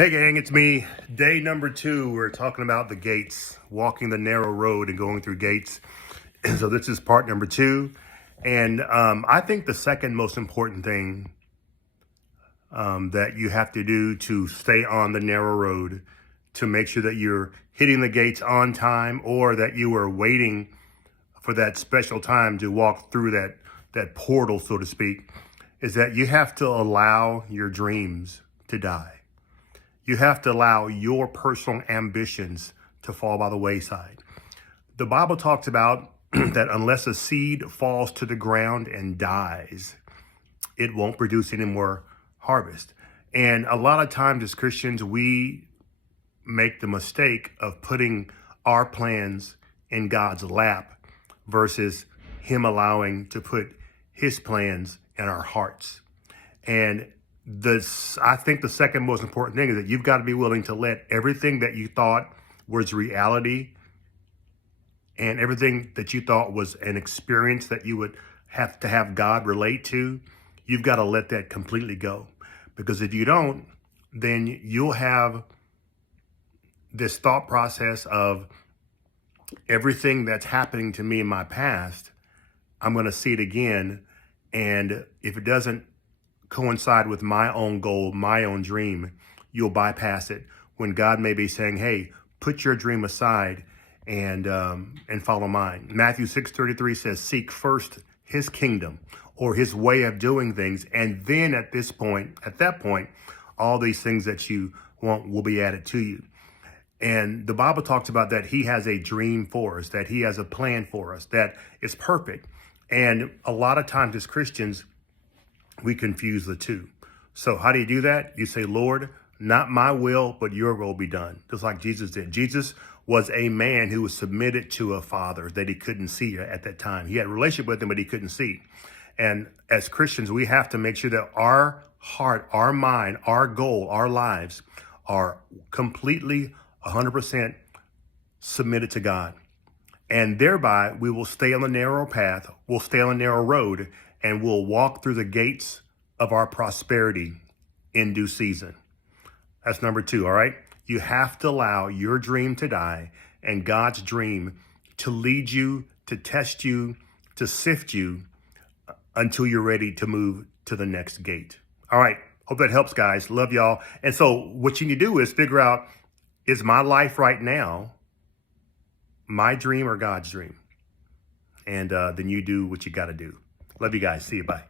Hey gang, it's me. Day number 2. We're talking about the gates, walking the narrow road and going through gates. So this is part number 2. And I think the second most important thing that you have to do to stay on the narrow road, to make sure that you're hitting the gates on time, or that you are waiting for that special time to walk through that portal, so to speak, is that you have to allow your dreams to die. You have to allow your personal ambitions to fall by the wayside. The Bible talks about that unless a seed falls to the ground and dies, it won't produce any more harvest. And a lot of times as Christians, we make the mistake of putting our plans in God's lap versus Him allowing to put His plans in our hearts. And I think the second most important thing is that you've got to be willing to let everything that you thought was reality and everything that you thought was an experience that you would have to have God relate to, you've got to let that completely go. Because if you don't, then you'll have this thought process of everything that's happening to me in my past, I'm going to see it again. And if it doesn't coincide with my own goal, my own dream, you'll bypass it when God may be saying, hey, put your dream aside and follow mine. Matthew 6:33 says, seek first His kingdom, or His way of doing things. And then at that point, all these things that you want will be added to you. And the Bible talks about that He has a dream for us, that He has a plan for us that is perfect. And a lot of times as Christians, we confuse the two. So how do you do that? You say, Lord, not my will, but your will be done. Just like Jesus did. Jesus was a man who was submitted to a father that he couldn't see at that time. He had a relationship with him, but he couldn't see. And as Christians, we have to make sure that our heart, our mind, our goal, our lives are completely 100% submitted to God. And thereby, we will stay on the narrow path, we'll stay on the narrow road, and we'll walk through the gates of our prosperity in due season. That's number 2, all right? You have to allow your dream to die and God's dream to lead you, to test you, to sift you until you're ready to move to the next gate. All right, hope that helps, guys. Love y'all. And so what you need to do is figure out, is my life right now my dream or God's dream? And then you do what you got to do. Love you guys. See you. Bye.